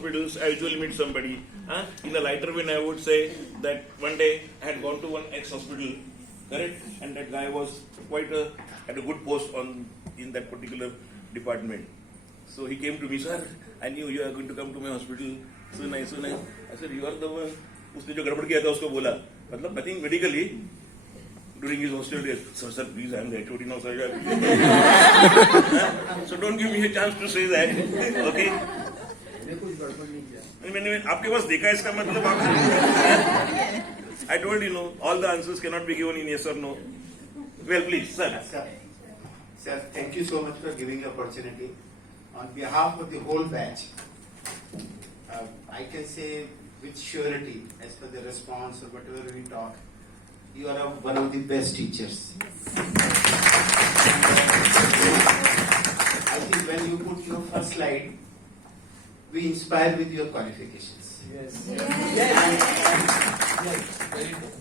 hospitals, I usually meet somebody. In a lighter vein, I would say that one day I had gone to one ex-hospital, correct? And that guy was at a good post in that particular department. So he came to me, sir, I knew you are going to come to my hospital. So nice, so nice. I said, you are the one. उसने जो गड़बड़ किया था उसको बोला. मतलब I think medically during his hostel days, sir, please, I am the HOD now, sir. So don't give me a chance to say that. Okay? मैंने आपके पास देखा इसका मतलब आप I told you, all the answers cannot be given in yes or no. Well, please, sir. Sir, thank you so much for giving the opportunity. On behalf of the whole batch, I can say with surety, as per the response or whatever we talk, you are one of the best teachers. I think when you put your first slide, we inspire with your qualifications. Yes.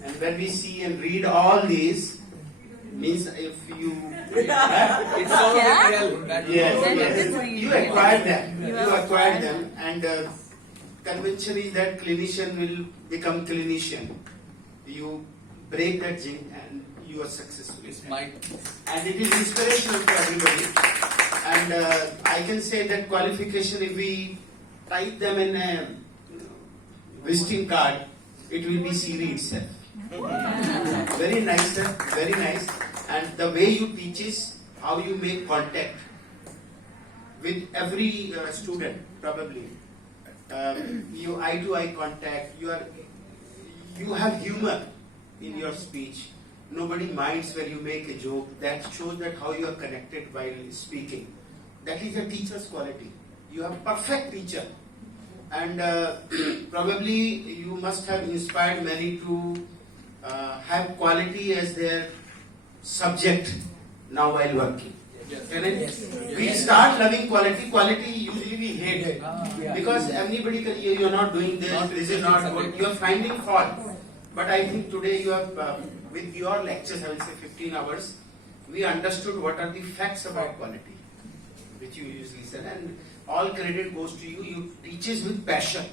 And when we see and read all these, means if you It's so real. yes, you acquired them. You acquired them, and convention is that clinician will become clinician. You break that gene and you are successful. It's mine. And it is inspirational to everybody. And I can say that qualification, if we type them in a visiting card, it will be CV itself. Very nice, sir. Very nice. And the way you teach is how you make contact with every student, probably. You eye-to-eye contact. You have humor in your speech. Nobody minds when you make a joke. That shows that how you are connected while speaking. That is a teacher's quality. You are a perfect teacher. And probably you must have inspired many to have quality as their subject now while working. Yes. We start loving quality. Quality usually we hate it. Because everybody can, you are not doing this, this is not good. You are finding fault. But I think today you have, with your lectures, I will say 15 hours, we understood what are the facts about quality, which you usually said. And all credit goes to you. You teaches with passion.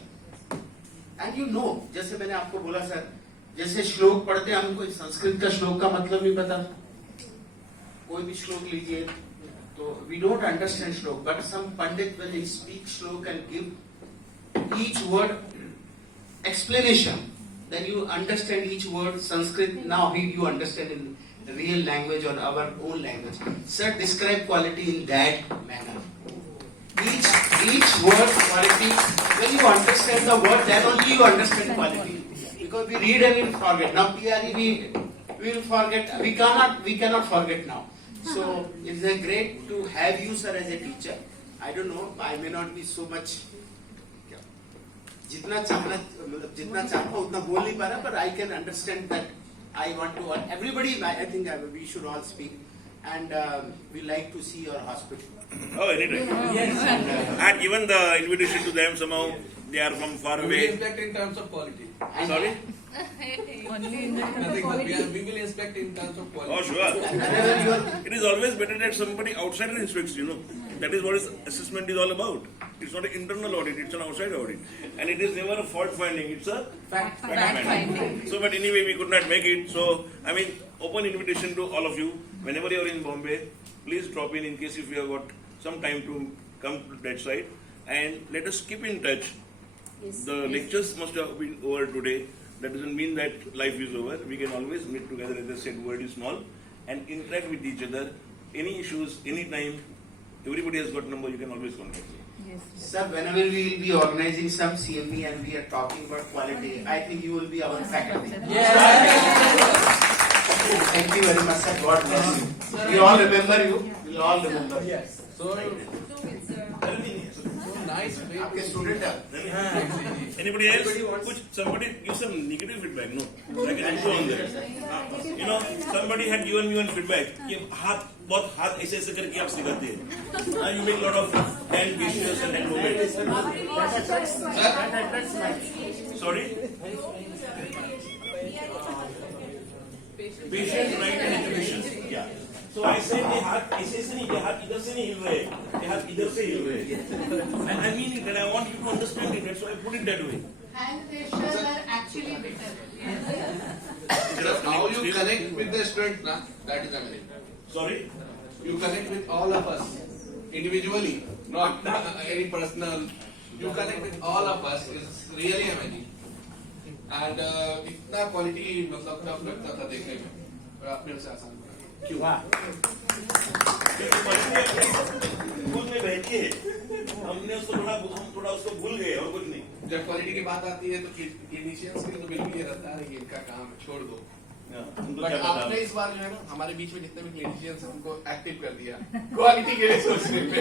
And you know, जैसे मैंने आपको बोला sir, जैसे श्लोक पढ़ते हैं हमको संस्कृत का श्लोक का मतलब नहीं पता. कोई भी श्लोक लीजिए तो we don't understand श्लोक, but some pandit when he speak श्लोक and give each word explanation, then you understand each word. Sanskrit now you understand in real language or our own language. Sir, describe quality in that manner. Each word quality, when you understand the word, then only you understand quality. Because we read and we forget. Now PRE we will forget. We cannot forget now. So it's great to have you, sir, as a teacher. I don't know. I may not be so much. जितना चाहता उतना बोल नहीं पा रहा, but I can understand that I want to. Everybody, I think we should all speak, and we like to see your hospital. Oh, anytime. Yes. I had given the invitation to them somehow. They are from far We will away. inspect in terms of quality. And Sorry? Nothing. We will inspect in terms of quality. Oh, sure. whenever you are, It is always better that somebody outsider inspects, That is what assessment is all about. It's not an internal audit, it's an outside audit. And it is never a fault finding, it's a fact finding. So, but anyway, we could not make it. So, open invitation to all of you. Whenever you are in Bombay, please drop in case if you have got some time to come to that side. And let us keep in touch. The lectures must have been over today. That doesn't mean that life is over. We can always meet together, as I said, world is small, and interact with each other. Any issues, anytime, everybody has got number, you can always contact me. sir, whenever we will be organizing some CME and we are talking about quality, I think you will be our faculty. Thank you very much, sir. God bless you. We all remember you. We all remember. Yes. So nice. आपके student हैं. Anybody else? Somebody give some negative feedback, no? I can also on that. Somebody had given me one feedback. कि बहुत हाथ ऐसे करके आप सिखाते हैं. You make lot of hand gestures and hand movements. Sorry? Patient right and education. Yeah. So I said ये हाथ ऐसे से नहीं, ये हाथ इधर से नहीं हिल रहे, ये हाथ इधर से हिल रहे. I mean it, and I want you to understand it. That's why I put it that way. Hand gestures are actually better. Just how you connect with the student, na, that is amazing. Sorry. You connect with all of us individually, not any personal. You connect with all of us is really amazing. And इतना quality मतलब tough लगता था देखने में, और आपने उसे आसान बनाया. क्यों? क्योंकि क्वालिटी भूल में बहती है. हम थोड़ा उसको भूल गए और कुछ नहीं. जब क्वालिटी की बात आती है तो क्लिनिशियंस के लिए तो बिल्कुल ये रहता है कि इनका काम है, छोड़ दो. उनको बट क्या पता? आपने इस बार जो है ना हमारे बीच में जितने भी क्लिनिशियंस हैं उनको एक्टिव कर दिया क्वालिटी के लिए सोचने पे.